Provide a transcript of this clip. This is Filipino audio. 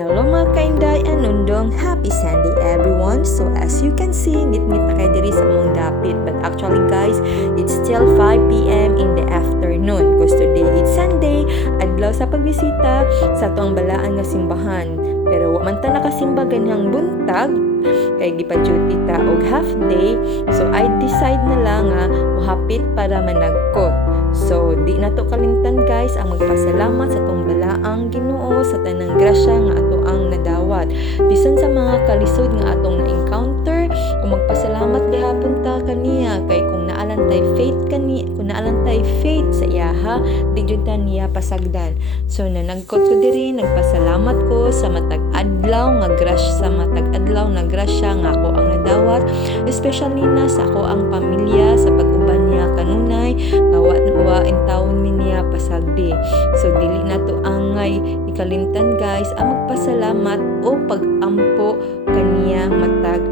Hello mga kainday anundong, happy Sunday everyone. So as you can see, nit-nit na kayo diri sa among dapit. But actually guys, it's still 5 p.m. in the afternoon. Because today it's Sunday, adlaw sa pagbisita sa tuang balaan nga simbahan. Pero wa man ta nakasimba ganyang buntag, kay gipa-duty ta og half day. So I decide na lang nga mohapit para managkot. So di na to kalimtan guys ang magpasalamat sa tong balaang Ginoo sa tanang grasya nga ato ang nadawat. Bisan sa mga kalisod nga atong na-encounter, kung magpasalamat gihapon ta kaniya kay kung naalantay faith sa iyaha, di jud ta niya pasagdan. So nanagkot ko diri, nagpasalamat ko sa matag adlaw nga grasya nga ako ang nadawat, especially na sa ako ang pamilya sa pag-uban niya kanunay nga wa in taon niya pasagdi. So dili na to angay ikalimtan guys ang magpasalamat o pag-ampo kaniya matag